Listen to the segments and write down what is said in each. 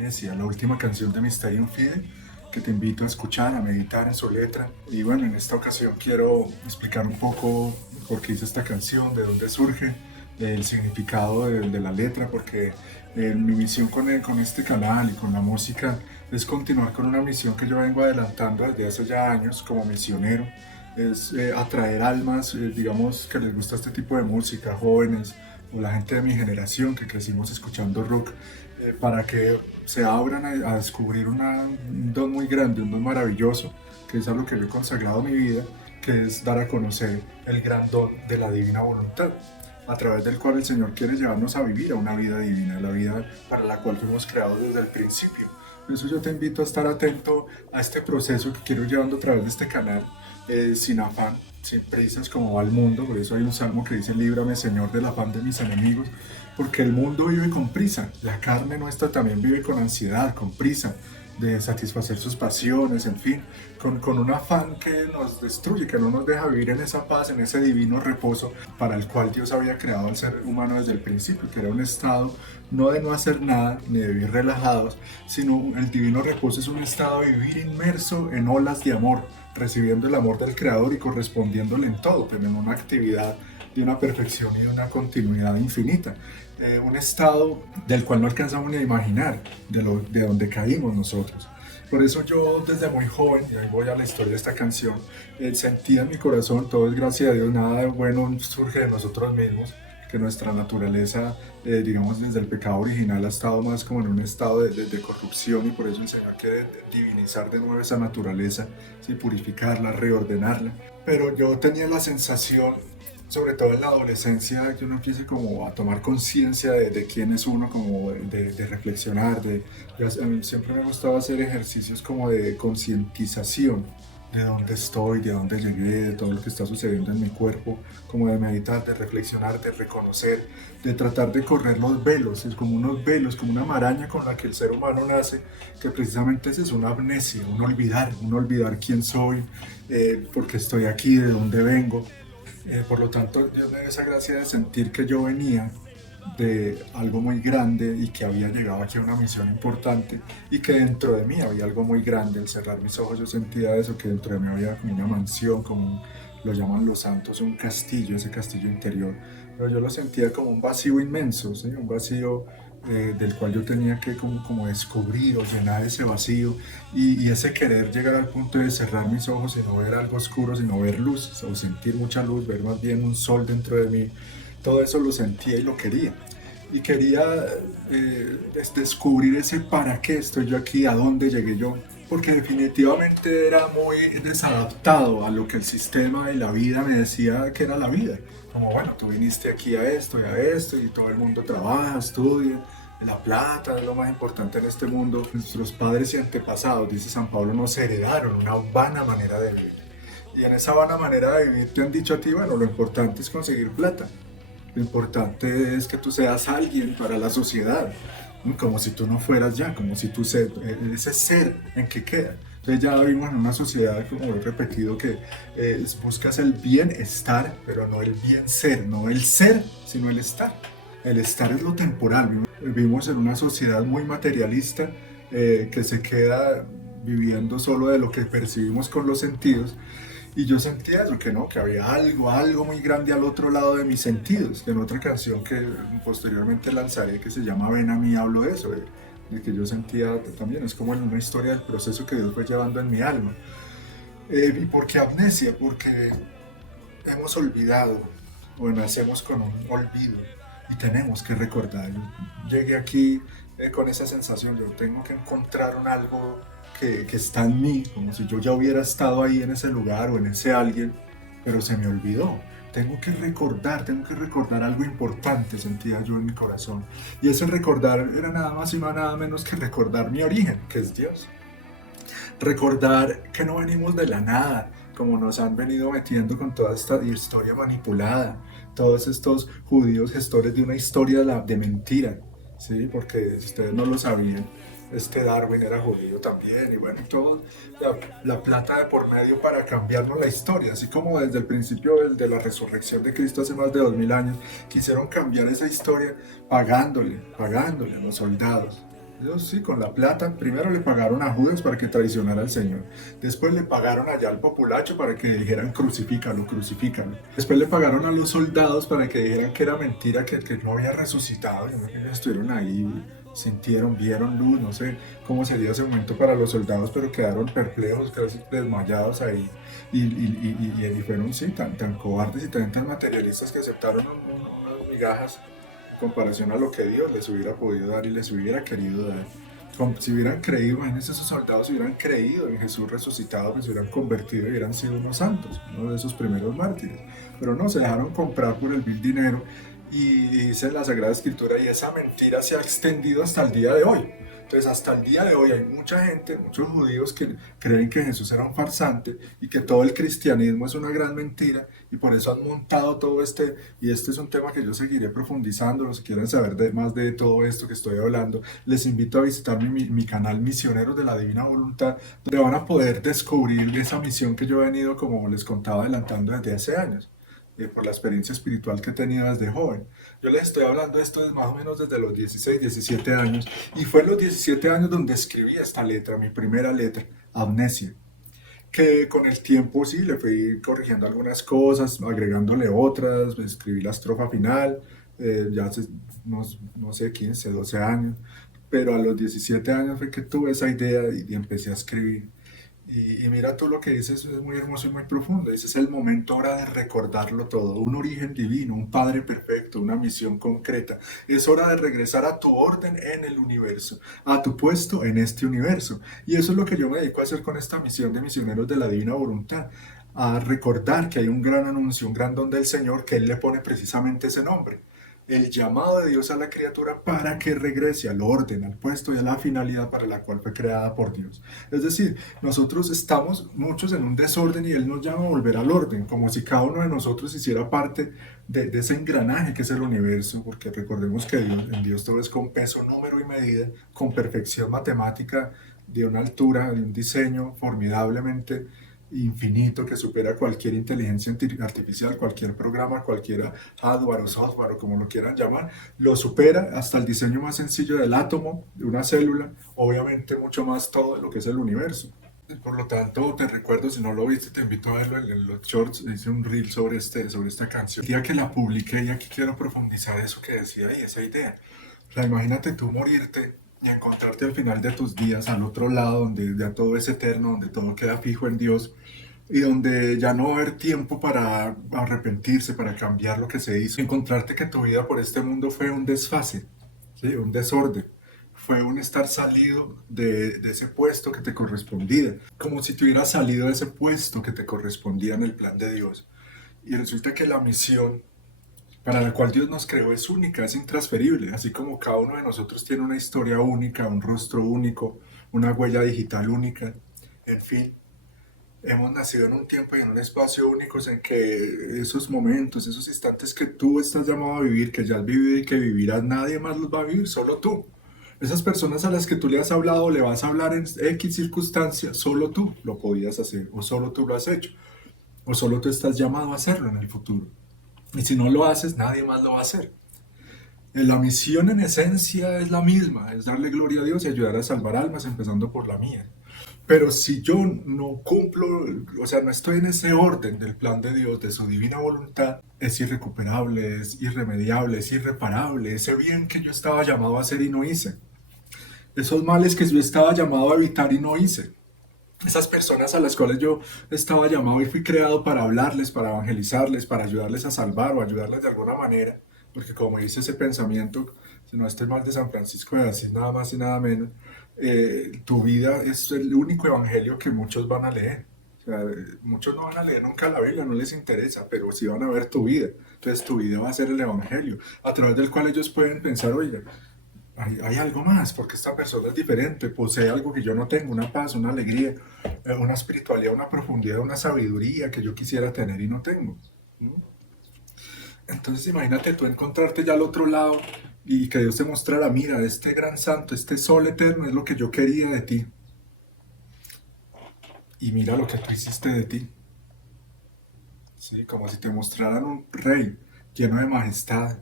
Amnesia, la última canción de Mysterium Fide, que te invito a escuchar, a meditar en su letra. Y bueno, en esta ocasión quiero explicar un poco por qué hice esta canción, de dónde surge, el significado de la letra, porque mi misión con este canal y con la música es continuar con una misión que yo vengo adelantando desde hace ya años como misionero. Es atraer almas, digamos, que les gusta este tipo de música, jóvenes o la gente de mi generación que crecimos escuchando rock, para que se abran a descubrir un don muy grande, un don maravilloso, que es a lo que yo he consagrado mi vida, que es dar a conocer el gran don de la divina voluntad, a través del cual el Señor quiere llevarnos a vivir a una vida divina, la vida para la cual fuimos creados desde el principio. Por eso yo te invito a estar atento a este proceso que quiero ir llevando a través de este canal, sin afán, sin prisas como va el mundo. Por eso hay un salmo que dice: líbrame, Señor, del afán de mis enemigos, porque el mundo vive con prisa, la carne nuestra también vive con ansiedad, con prisa de satisfacer sus pasiones, en fin, con un afán que nos destruye, que no nos deja vivir en esa paz, en ese divino reposo para el cual Dios había creado al ser humano desde el principio, que era un estado no de no hacer nada, ni de vivir relajados, sino el divino reposo es un estado de vivir inmerso en olas de amor, recibiendo el amor del Creador y correspondiéndole en todo, teniendo una actividad de una perfección y de una continuidad infinita. Un estado del cual no alcanzamos ni a imaginar de donde caímos nosotros. Por eso yo desde muy joven, y ahí voy a la historia de esta canción, sentía en mi corazón: todo es gracia de Dios, nada de bueno surge de nosotros mismos, que nuestra naturaleza, digamos desde el pecado original, ha estado más como en un estado de corrupción, y por eso el Señor quiere divinizar de nuevo esa naturaleza, ¿sí? Purificarla, reordenarla. Pero yo tenía la sensación, sobre todo en la adolescencia, que uno empiece como a tomar conciencia de quién es uno, como de reflexionar, a mí siempre me gustaba hacer ejercicios como de concientización de dónde estoy, de dónde llegué, de todo lo que está sucediendo en mi cuerpo, como de meditar, de reflexionar, de reconocer, de tratar de correr los velos, es como unos velos, como una maraña con la que el ser humano nace, que precisamente es una amnesia, un olvidar quién soy, por qué estoy aquí, de dónde vengo. Por lo tanto, Dios me dio esa gracia de sentir que yo venía de algo muy grande y que había llegado aquí a una misión importante, y que dentro de mí había algo muy grande. Al cerrar mis ojos yo sentía eso, que dentro de mí había como una mansión, lo llaman los santos, un castillo, ese castillo interior. Pero yo lo sentía como un vacío inmenso, ¿sí? Un vacío del cual yo tenía que como descubrir o llenar ese vacío, y ese querer llegar al punto de cerrar mis ojos y no ver algo oscuro, sino ver luz, o sentir mucha luz, ver más bien un sol dentro de mí. Todo eso lo sentía y lo quería. Y quería descubrir ese para qué estoy yo aquí, a dónde llegué yo. Porque definitivamente era muy desadaptado a lo que el sistema y la vida me decía que era la vida. Como, bueno, tú viniste aquí a esto y a esto, y todo el mundo trabaja, estudia. La plata es lo más importante en este mundo. Nuestros padres y antepasados, dice San Pablo, nos heredaron una vana manera de vivir. Y en esa vana manera de vivir te han dicho a ti: bueno, lo importante es conseguir plata. Lo importante es que tú seas alguien para la sociedad, ¿no? Como si tú no fueras ya, como si tú ese ser en que queda. Entonces ya vivimos en una sociedad, como he repetido, que buscas el bienestar, pero no el bien ser, no el ser, sino el estar. El estar es lo temporal. Vivimos en una sociedad muy materialista, que se queda viviendo solo de lo que percibimos con los sentidos. Y yo sentía eso, que no, que había algo muy grande al otro lado de mis sentidos. En otra canción que posteriormente lanzaré, que se llama Ven a mí, hablo de eso, de que yo sentía también. Es como en una historia del proceso que Dios fue llevando en mi alma. ¿Y por qué amnesia? Porque hemos olvidado, o nacemos con un olvido, y tenemos que recordar. Yo llegué aquí con esa sensación: yo tengo que encontrar un algo que está en mí, como si yo ya hubiera estado ahí en ese lugar o en ese alguien, pero se me olvidó. Tengo que recordar algo importante, sentía yo en mi corazón. Y ese recordar era nada más y nada menos que recordar mi origen, que es Dios. Recordar que no venimos de la nada, como nos han venido metiendo con toda esta historia manipulada, todos estos judíos gestores de una historia de mentira, ¿sí? Porque si ustedes no lo sabían, Darwin era judío también, y bueno, todo, la plata de por medio para cambiarnos la historia, así como desde el principio de la resurrección de Cristo hace más de 2000 años, quisieron cambiar esa historia pagándole a los soldados. Ellos sí, con la plata, primero le pagaron a Judas para que traicionara al Señor. Después le pagaron allá al populacho para que dijeran crucifícalo, crucifícalo. Después le pagaron a los soldados para que dijeran que era mentira, que no había resucitado. Yo creo que ellos estuvieron ahí, sintieron, vieron luz, no sé cómo sería ese momento para los soldados, pero quedaron perplejos, casi desmayados ahí. Y fueron, sí, tan cobardes y tan materialistas que aceptaron unas migajas comparación a lo que Dios les hubiera podido dar y les hubiera querido dar. Si hubieran creído, imagínense esos soldados, si hubieran creído en Jesús resucitado, que se hubieran convertido y hubieran sido unos santos, uno de esos primeros mártires. Pero no, se dejaron comprar por el vil dinero y dice la Sagrada Escritura, y esa mentira se ha extendido hasta el día de hoy. Entonces, hasta el día de hoy hay mucha gente, muchos judíos que creen que Jesús era un farsante y que todo el cristianismo es una gran mentira y por eso han montado todo este, y este es un tema que yo seguiré profundizando, si quieren saber más de todo esto que estoy hablando, les invito a visitar mi canal Misioneros de la Divina Voluntad, donde van a poder descubrir esa misión que yo he venido, como les contaba, adelantando desde hace años. Por la experiencia espiritual que he tenido desde joven. Yo les estoy hablando de esto más o menos desde los 16, 17 años, y fue en los 17 años donde escribí esta letra, mi primera letra, Amnesia, que con el tiempo sí le fui corrigiendo algunas cosas, agregándole otras, escribí la estrofa final, ya hace no sé, 15, 12 años, pero a los 17 años fue que tuve esa idea y empecé a escribir. Y mira tú lo que dices, es muy hermoso y muy profundo. Dices, es el momento ahora de recordarlo todo, un origen divino, un Padre perfecto, una misión concreta. Es hora de regresar a tu orden en el universo, a tu puesto en este universo. Y eso es lo que yo me dedico a hacer con esta misión de Misioneros de la Divina Voluntad, a recordar que hay un gran anuncio, un gran don del Señor, que Él le pone precisamente ese nombre. El llamado de Dios a la criatura para que regrese al orden, al puesto y a la finalidad para la cual fue creada por Dios. Es decir, nosotros estamos muchos en un desorden y Él nos llama a volver al orden, como si cada uno de nosotros hiciera parte de ese engranaje que es el universo, porque recordemos que en Dios todo es con peso, número y medida, con perfección matemática, de una altura, de un diseño formidablemente infinito que supera cualquier inteligencia artificial, cualquier programa, cualquier hardware o software o como lo quieran llamar, lo supera hasta el diseño más sencillo del átomo, de una célula, obviamente mucho más todo lo que es el universo. Por lo tanto, te recuerdo, si no lo viste, te invito a verlo en los shorts. Hice un reel sobre esta canción. El día que la publiqué, y aquí quiero profundizar eso que decía ahí, esa idea. O sea, imagínate tú morirte y encontrarte al final de tus días al otro lado, donde ya todo es eterno, donde todo queda fijo en Dios y donde ya no va a haber tiempo para arrepentirse, para cambiar lo que se hizo. Encontrarte que tu vida por este mundo fue un desfase, ¿sí? Un desorden. Fue un estar salido de ese puesto que te correspondía, como si tú hubieras salido de ese puesto que te correspondía en el plan de Dios. Y resulta que la misión para la cual Dios nos creó es única, es intransferible, así como cada uno de nosotros tiene una historia única, un rostro único, una huella digital única, en fin. Hemos nacido en un tiempo y en un espacio únicos en que esos momentos, esos instantes que tú estás llamado a vivir, que ya has vivido y que vivirás, nadie más los va a vivir, solo tú. Esas personas a las que tú le has hablado, le vas a hablar en X circunstancia, solo tú lo podías hacer, o solo tú lo has hecho, o solo tú estás llamado a hacerlo en el futuro. Y si no lo haces, nadie más lo va a hacer. La misión en esencia es la misma, es darle gloria a Dios y ayudar a salvar almas, empezando por la mía. Pero si yo no cumplo, o sea, no estoy en ese orden del plan de Dios, de su divina voluntad, es irrecuperable, es irremediable, es irreparable. Ese bien que yo estaba llamado a hacer y no hice. Esos males que yo estaba llamado a evitar y no hice. Esas personas a las cuales yo estaba llamado y fui creado para hablarles, para evangelizarles, para ayudarles a salvar o ayudarles de alguna manera. Porque como dice ese pensamiento, si no estoy mal de San Francisco de Asís, nada más y nada menos, tu vida es el único evangelio que muchos van a leer. O sea, muchos no van a leer nunca la Biblia, no les interesa, pero sí van a ver tu vida. Entonces tu vida va a ser el evangelio, a través del cual ellos pueden pensar, oiga, hay algo más, porque esta persona es diferente, posee algo que yo no tengo, una paz, una alegría, una espiritualidad, una profundidad, una sabiduría que yo quisiera tener y no tengo. ¿No? Entonces imagínate tú encontrarte ya al otro lado y que Dios te mostrara, mira, este gran santo, este sol eterno es lo que yo quería de ti. Y mira lo que tú hiciste de ti. ¿Sí? Como si te mostraran un rey lleno de majestad,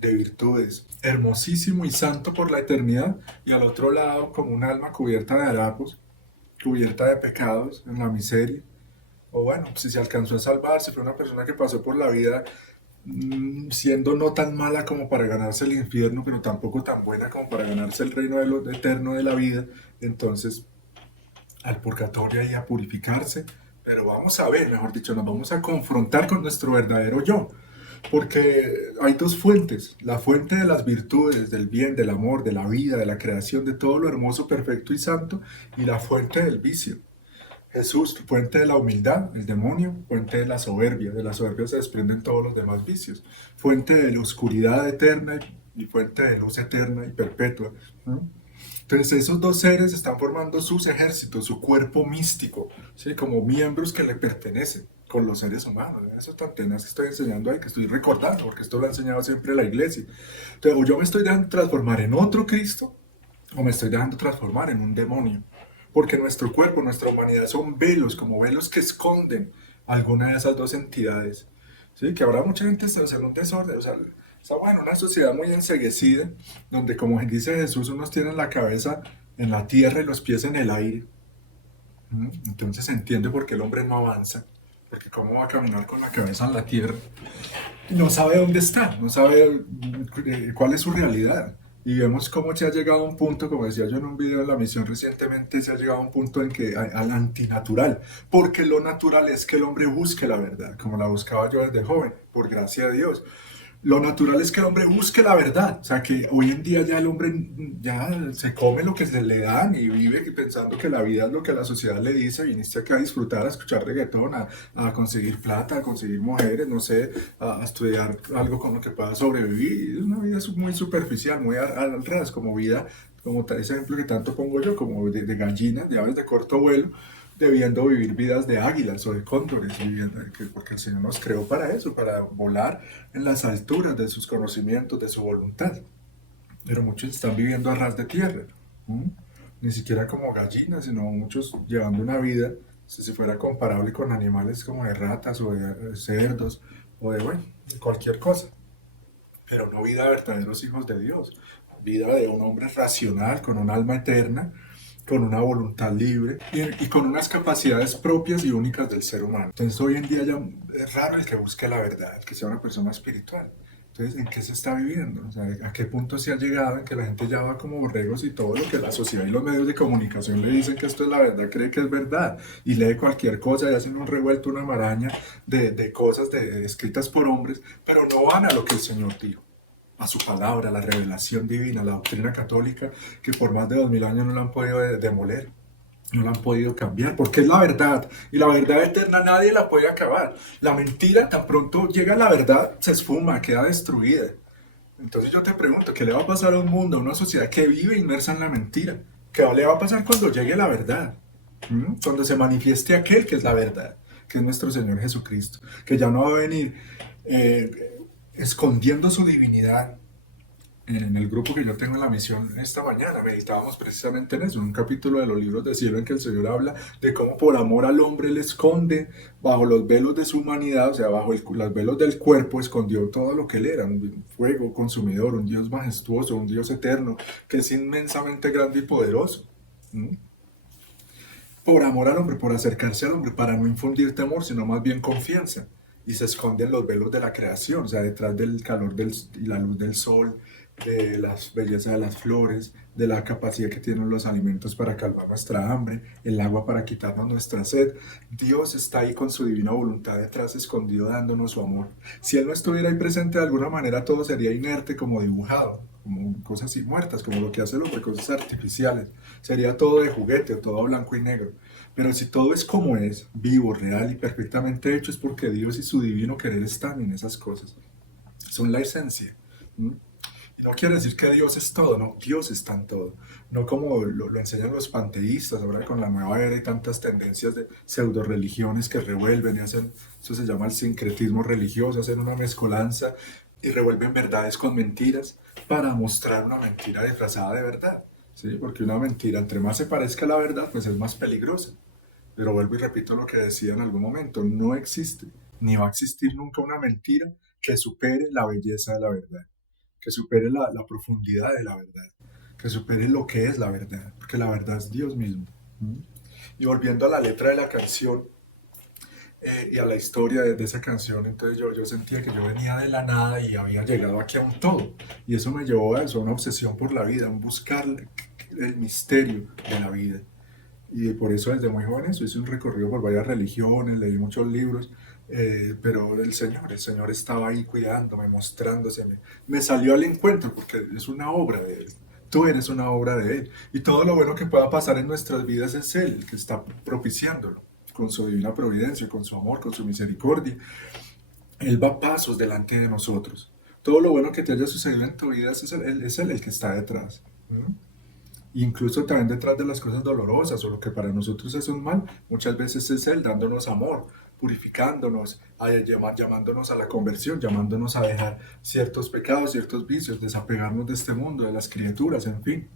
de virtudes, hermosísimo y santo por la eternidad, y al otro lado como un alma cubierta de harapos, cubierta de pecados, en la miseria. O bueno, si se alcanzó a salvar, si fue una persona que pasó por la vida siendo no tan mala como para ganarse el infierno, pero tampoco tan buena como para ganarse el reino de lo eterno de la vida, entonces al purgatorio y a purificarse. Pero vamos a ver, mejor dicho, nos vamos a confrontar con nuestro verdadero yo. Porque hay dos fuentes, la fuente de las virtudes, del bien, del amor, de la vida, de la creación, de todo lo hermoso, perfecto y santo, y la fuente del vicio. Jesús, fuente de la humildad, el demonio, fuente de la soberbia se desprenden todos los demás vicios, fuente de la oscuridad eterna y fuente de luz eterna y perpetua. ¿No? Entonces esos dos seres están formando sus ejércitos, su cuerpo místico, ¿sí? Como miembros que le pertenecen con los seres humanos. Eso es tan tenaz que estoy enseñando ahí, que estoy recordando, porque esto lo ha enseñado siempre la iglesia. Entonces, o yo me estoy dejando transformar en otro Cristo, o me estoy dejando transformar en un demonio. Porque nuestro cuerpo, nuestra humanidad son velos, como velos que esconden alguna de esas dos entidades. ¿Sí? Que habrá mucha gente en un desorden, o sea, está bueno, una sociedad muy enseguecida, donde como dice Jesús, unos tienen la cabeza en la tierra y los pies en el aire. Entonces se entiende por qué el hombre no avanza, porque cómo va a caminar con la cabeza en la tierra. No sabe dónde está, no sabe cuál es su realidad. Y vemos cómo se ha llegado a un punto, como decía yo en un video de la misión recientemente, se ha llegado a un punto en que al antinatural, porque lo natural es que el hombre busque la verdad, como la buscaba yo desde joven, por gracia de Dios. Lo natural es que el hombre busque la verdad, o sea que hoy en día ya el hombre ya se come lo que se le dan y vive pensando que la vida es lo que la sociedad le dice, viniste acá a disfrutar, a escuchar reggaetón, a conseguir plata, a conseguir mujeres, no sé, a estudiar algo con lo que pueda sobrevivir. Es una vida muy superficial, muy al ras, como vida, como ese ejemplo que tanto pongo yo, como de gallinas, de aves de corto vuelo, debiendo vivir vidas de águilas o de cóndores, porque el Señor nos creó para eso, para volar en las alturas de sus conocimientos, de su voluntad. Pero muchos están viviendo a ras de tierra, ¿m? Ni siquiera como gallinas, sino muchos llevando una vida, si fuera comparable con animales como de ratas o de cerdos o de, bueno, de cualquier cosa, pero no vida de verdaderos hijos de Dios, vida de un hombre racional, con un alma eterna, con una voluntad libre y con unas capacidades propias y únicas del ser humano. Entonces hoy en día ya es raro el que busque la verdad, el que sea una persona espiritual. Entonces, ¿en qué se está viviendo? O sea, ¿a qué punto se ha llegado en que la gente ya va como borregos y todo lo que la sociedad y los medios de comunicación le dicen que esto es la verdad, cree que es verdad y lee cualquier cosa y hacen un revuelto, una maraña de cosas escritas por hombres, pero no van a lo que el Señor dijo, a su palabra, a la revelación divina, a la doctrina católica, que por más de 2000 años no la han podido demoler, no la han podido cambiar, porque es la verdad, y la verdad eterna nadie la puede acabar. La mentira, tan pronto llega la verdad, se esfuma, queda destruida. Entonces yo te pregunto, ¿qué le va a pasar a un mundo, a una sociedad que vive inmersa en la mentira? ¿Qué le va a pasar cuando llegue la verdad? Cuando se manifieste aquel que es la verdad, que es nuestro Señor Jesucristo, que ya no va a venir escondiendo su divinidad. En el grupo que yo tengo en la misión esta mañana meditábamos precisamente en eso, en un capítulo de los libros de cielo en que el Señor habla de cómo por amor al hombre le esconde bajo los velos de su humanidad, o sea, bajo los velos del cuerpo, escondió todo lo que él era, un fuego consumidor, un Dios majestuoso, un Dios eterno, que es inmensamente grande y poderoso. ¿Mm? Por amor al hombre, por acercarse al hombre, para no infundir temor, sino más bien confianza. Y se esconden los velos de la creación, o sea, detrás del calor y la luz del sol, de las bellezas de las flores, de la capacidad que tienen los alimentos para calmar nuestra hambre, el agua para quitarnos nuestra sed. Dios está ahí con su divina voluntad detrás, escondido, dándonos su amor. Si Él no estuviera ahí presente de alguna manera, todo sería inerte, como dibujado, como cosas así muertas, como lo que hace el hombre, cosas artificiales. Sería todo de juguete, todo blanco y negro. Pero si todo es como es, vivo, real y perfectamente hecho, es porque Dios y su divino querer están en esas cosas. Son la esencia. ¿Mm? Y no quiere decir que Dios es todo, no, Dios está en todo. No como lo enseñan los panteístas, ahora con la nueva era y tantas tendencias de pseudo religiones que revuelven y hacen, eso se llama el sincretismo religioso, hacen una mezcolanza y revuelven verdades con mentiras para mostrar una mentira disfrazada de verdad. ¿Sí? Porque una mentira, entre más se parezca a la verdad, pues es más peligrosa. Pero vuelvo y repito lo que decía en algún momento, no existe, ni va a existir nunca una mentira que supere la belleza de la verdad. que supere la profundidad de la verdad, que supere lo que es la verdad, porque la verdad es Dios mismo. ¿Mm? Y volviendo a la letra de la canción, y a la historia de esa canción, entonces yo sentía que yo venía de la nada y había llegado aquí a un todo. Y eso me llevó a eso, a una obsesión por la vida, a un buscar el misterio de la vida. Y por eso desde muy joven eso, hice un recorrido por varias religiones, leí muchos libros, pero el Señor estaba ahí cuidándome, mostrándose, me salió al encuentro porque es una obra de Él. Tú eres una obra de Él. Y todo lo bueno que pueda pasar en nuestras vidas es Él el que está propiciándolo, con su divina providencia, con su amor, con su misericordia. Él va pasos delante de nosotros. Todo lo bueno que te haya sucedido en tu vida es Él el que está detrás. ¿Mm? Incluso también detrás de las cosas dolorosas o lo que para nosotros es un mal, muchas veces es Él dándonos amor, purificándonos, llamándonos a la conversión, llamándonos a dejar ciertos pecados, ciertos vicios, desapegarnos de este mundo, de las criaturas, en fin.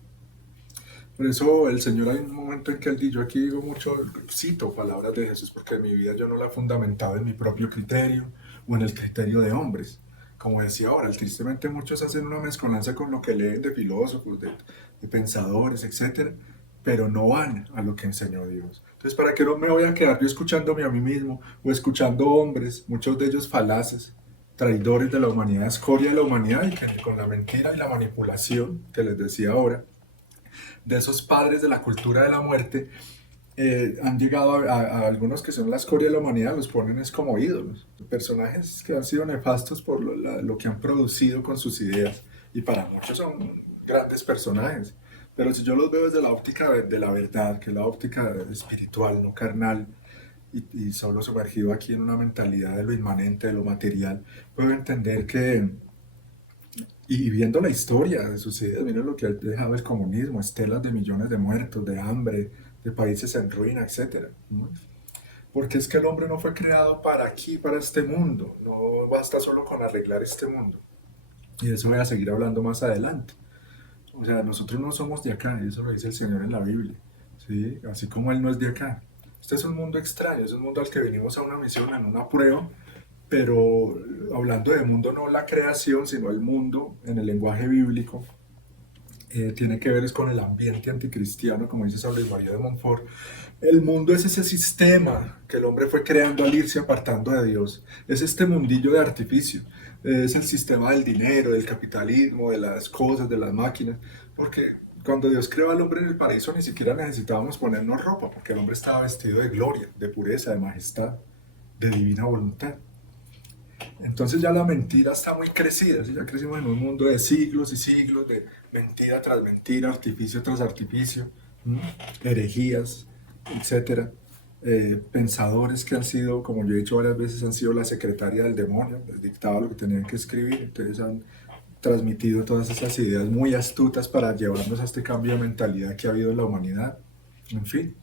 Por eso el Señor hay un momento en que Él dice, yo aquí digo mucho, cito palabras de Jesús, porque mi vida yo no la he fundamentado en mi propio criterio o en el criterio de hombres. Como decía ahora, tristemente muchos hacen una mezcolanza con lo que leen de filósofos, de pensadores, etcétera, pero no van a lo que enseñó Dios. Entonces, ¿para qué no me voy a quedar yo escuchándome a mí mismo o escuchando hombres, muchos de ellos falaces, traidores de la humanidad, escoria de la humanidad y que con la mentira y la manipulación que les decía ahora, de esos padres de la cultura de la muerte, han llegado a algunos que son la escoria de la humanidad, los ponen es como ídolos, personajes que han sido nefastos por lo que han producido con sus ideas y para muchos son grandes personajes, pero si yo los veo desde la óptica de la verdad, que es la óptica espiritual, no carnal, y solo sumergido aquí en una mentalidad de lo inmanente, de lo material, puedo entender que y viendo la historia de sus ideas, miren lo que ha dejado el comunismo, estelas de millones de muertos, de hambre, de países en ruina, etcétera, ¿no? Porque es que el hombre no fue creado para aquí, para este mundo. No basta solo con arreglar este mundo. Y de eso voy a seguir hablando más adelante. O sea, nosotros no somos de acá, y eso lo dice el Señor en la Biblia. ¿Sí? Así como Él no es de acá. Este es un mundo extraño, es un mundo al que venimos a una misión, a una prueba, pero hablando de mundo, no la creación, sino el mundo en el lenguaje bíblico, tiene que ver es con el ambiente anticristiano, como dice San Luis María de Montfort. El mundo es ese sistema que el hombre fue creando al irse apartando de Dios. Es este mundillo de artificio. Es el sistema del dinero, del capitalismo, de las cosas, de las máquinas. Porque cuando Dios creó al hombre en el paraíso ni siquiera necesitábamos ponernos ropa, porque el hombre estaba vestido de gloria, de pureza, de majestad, de divina voluntad. Entonces ya la mentira está muy crecida, ¿sí? Ya crecimos en un mundo de siglos y siglos de mentira tras mentira, artificio tras artificio, ¿m? Herejías, etcétera. Pensadores que han sido, como yo he dicho varias veces, han sido la secretaria del demonio, les dictaba lo que tenían que escribir, entonces han transmitido todas esas ideas muy astutas para llevarnos a este cambio de mentalidad que ha habido en la humanidad. En fin,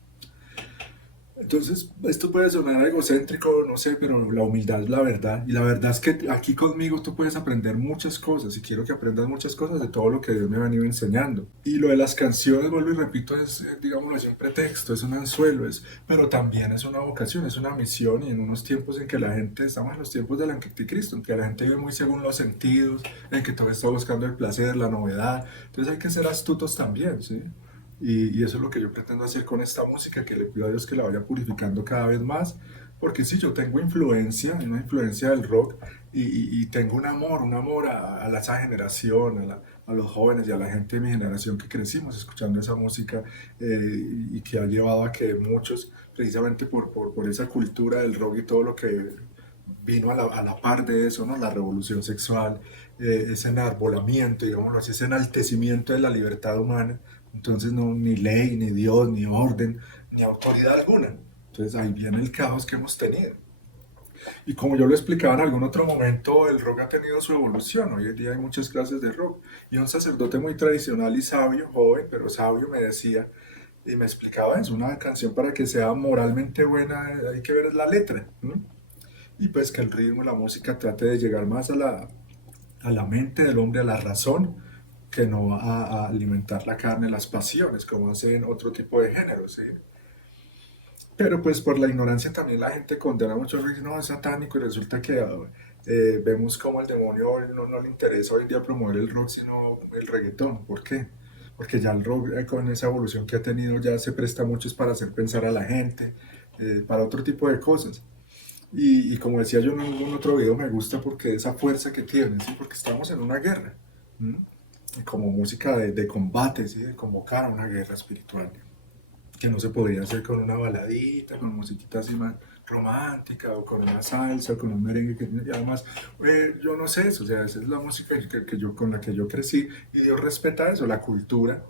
entonces, esto puede sonar egocéntrico, no sé, pero la humildad es la verdad. Y la verdad es que aquí conmigo tú puedes aprender muchas cosas y quiero que aprendas muchas cosas de todo lo que Dios me ha venido enseñando. Y lo de las canciones, vuelvo y repito, es, digámoslo así, un pretexto, es un anzuelo, pero también es una vocación, es una misión y en unos tiempos en que la gente, estamos en los tiempos del anticristo, en que la gente vive muy según los sentidos, en que todo está buscando el placer, la novedad. Entonces hay que ser astutos también, ¿sí? Y eso es lo que yo pretendo hacer con esta música, que le pido a Dios que la vaya purificando cada vez más, porque sí, yo tengo influencia, una influencia del rock, y tengo un amor a esa generación, a los jóvenes y a la gente de mi generación que crecimos escuchando esa música, y que ha llevado a que muchos, precisamente por esa cultura del rock y todo lo que vino a la par de eso, ¿no? La revolución sexual, ese enarbolamiento, digámoslo así, ese enaltecimiento de la libertad humana. Entonces no, ni ley, ni Dios, ni orden, ni autoridad alguna. Entonces ahí viene el caos que hemos tenido. Y como yo lo explicaba en algún otro momento, el rock ha tenido su evolución. Hoy en día hay muchas clases de rock. Y un sacerdote muy tradicional y sabio, joven, pero sabio, me decía, y me explicaba, es una canción para que sea moralmente buena, hay que ver la letra. ¿No? Y pues que el ritmo, la música trate de llegar más a la mente del hombre, a la razón, que no a alimentar la carne, las pasiones, como hacen otro tipo de géneros, ¿sí? Pero pues por la ignorancia también la gente condena mucho, dice, no, es satánico y resulta que Vemos como el demonio hoy no le interesa hoy en día promover el rock, sino el reggaetón. ¿Por qué? Porque ya el rock, con esa evolución que ha tenido, ya se presta mucho es para hacer pensar a la gente, para otro tipo de cosas. Y como decía yo en algún otro video, me gusta porque esa fuerza que tiene, ¿sí? Porque estamos en una guerra. ¿M? Y como música de combate, ¿sí? De convocar a una guerra espiritual, que no se podría hacer con una baladita, con musiquita así más romántica, o con una salsa, o con un merengue, y además, yo no sé eso, o sea, esa es la música que yo, con la que yo crecí, y Dios respeta eso, la cultura,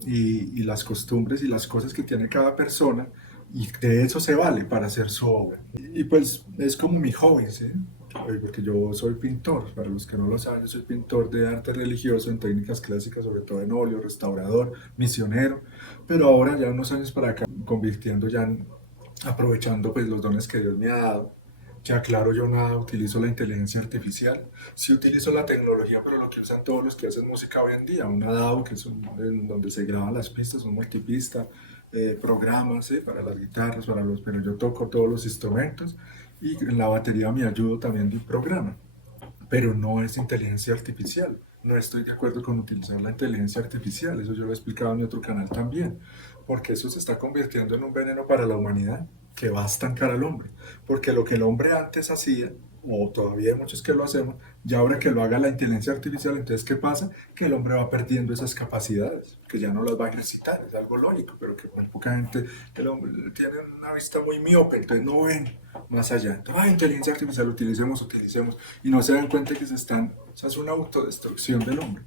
y las costumbres y las cosas que tiene cada persona, y de eso se vale para hacer su obra. Y pues es como mi hobby, ¿sí? Porque yo soy pintor, para los que no lo saben, yo soy pintor de arte religioso en técnicas clásicas, sobre todo en óleo, restaurador, misionero, pero ahora ya unos años para acá, convirtiendo ya, aprovechando pues los dones que Dios me ha dado, que aclaro yo nada, utilizo la inteligencia artificial, sí utilizo la tecnología, pero lo que usan todos los que hacen música hoy en día, un DAW, que es en donde se graban las pistas, un multipista, programas, ¿sí? Para las guitarras, pero yo toco todos los instrumentos y en la batería me ayudo también del programa, pero no es inteligencia artificial. No estoy de acuerdo con utilizar la inteligencia artificial, eso yo lo he explicado en mi otro canal también, porque eso se está convirtiendo en un veneno para la humanidad que va a estancar al hombre, porque lo que el hombre antes hacía, o todavía hay muchos que lo hacemos, ya ahora que lo haga la inteligencia artificial, entonces ¿qué pasa? Que el hombre va perdiendo esas capacidades, que ya no las va a ejercitar, es algo lógico, pero que muy poca gente, que el hombre tiene una vista muy miope, entonces no ven más allá. Entonces, inteligencia artificial, utilicemos, y no se dan cuenta que o sea, es una autodestrucción del hombre.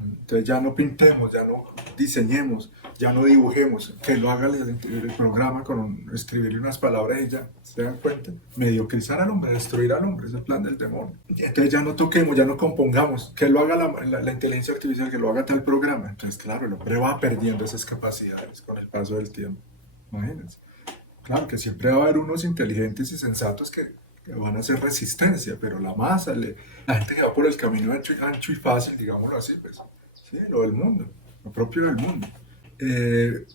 Entonces ya no pintemos, ya no diseñemos, ya no dibujemos, que lo haga el programa con escribirle unas palabras y ya, ¿se dan cuenta? Mediocrizar al hombre, destruir al hombre, es el plan del demonio. Y entonces ya no toquemos, ya no compongamos, que lo haga la inteligencia artificial, que lo haga tal programa. Entonces, claro, el hombre va perdiendo esas capacidades con el paso del tiempo. Imagínense. Claro que siempre va a haber unos inteligentes y sensatos que van a hacer resistencia, pero la masa, la gente que va por el camino ancho y fácil, digámoslo así, pues, sí, lo del mundo, lo propio del mundo. Eh,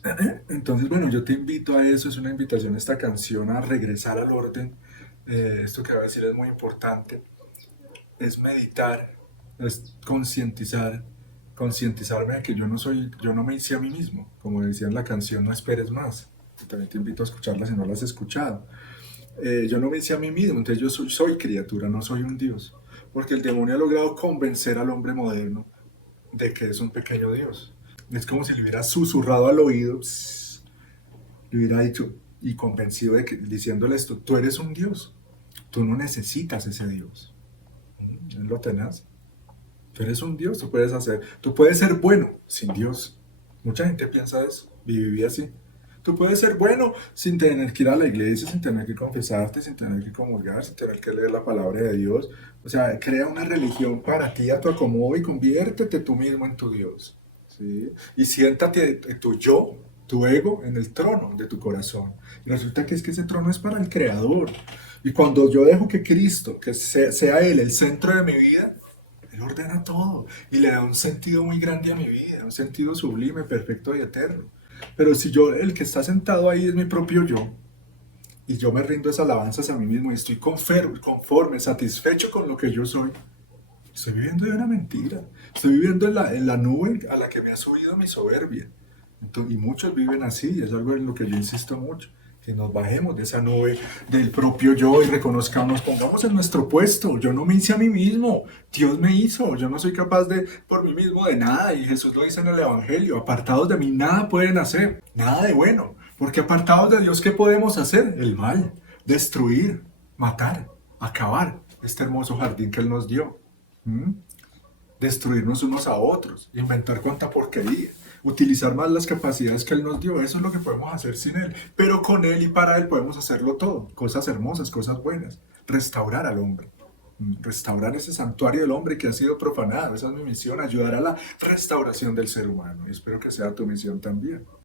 entonces, bueno, yo te invito a eso, es una invitación esta canción a regresar al orden. Esto que voy a decir es muy importante, es meditar, es concientizarme de que yo no me hice a mí mismo, como decía en la canción, no esperes más. También te invito a escucharla si no la has escuchado. Yo no me hice a mí mismo, entonces yo soy criatura, no soy un Dios. Porque el demonio ha logrado convencer al hombre moderno de que es un pequeño Dios. Es como si le hubiera susurrado al oído, le hubiera dicho y convencido de que, diciéndole esto, tú eres un Dios, tú no necesitas ese Dios. Él lo tenés. Tú eres un Dios, tú puedes ser bueno sin Dios. Mucha gente piensa eso y vive así. Tú puedes ser bueno sin tener que ir a la iglesia, sin tener que confesarte, sin tener que comulgar, sin tener que leer la palabra de Dios. O sea, crea una religión para ti a tu acomodo y conviértete tú mismo en tu Dios. ¿Sí? Y siéntate en tu yo, tu ego, en el trono de tu corazón. Y resulta que es que ese trono es para el Creador. Y cuando yo dejo que Cristo, que sea Él el centro de mi vida, él ordena todo y le da un sentido muy grande a mi vida, un sentido sublime, perfecto y eterno. Pero si yo, el que está sentado ahí es mi propio yo, y yo me rindo esas alabanzas a mí mismo y estoy conforme, satisfecho con lo que yo soy, estoy viviendo de una mentira. Estoy viviendo en la nube a la que me ha subido mi soberbia. Y muchos viven así, y es algo en lo que yo insisto mucho. Que nos bajemos de esa nube del propio yo y reconozcamos, pongamos en nuestro puesto. Yo no me hice a mí mismo, Dios me hizo. Yo no soy capaz de, por mí mismo, de nada. Y Jesús lo dice en el Evangelio: apartados de mí nada pueden hacer, nada de bueno. Porque apartados de Dios, ¿qué podemos hacer? El mal, destruir, matar, acabar este hermoso jardín que Él nos dio. ¿Mm? Destruirnos unos a otros, inventar cuanta porquería, utilizar más las capacidades que Él nos dio. Eso es lo que podemos hacer sin Él. Pero con Él y para Él podemos hacerlo todo. Cosas hermosas, cosas buenas. Restaurar al hombre. Restaurar ese santuario del hombre que ha sido profanado. Esa es mi misión, ayudar a la restauración del ser humano. Y espero que sea tu misión también.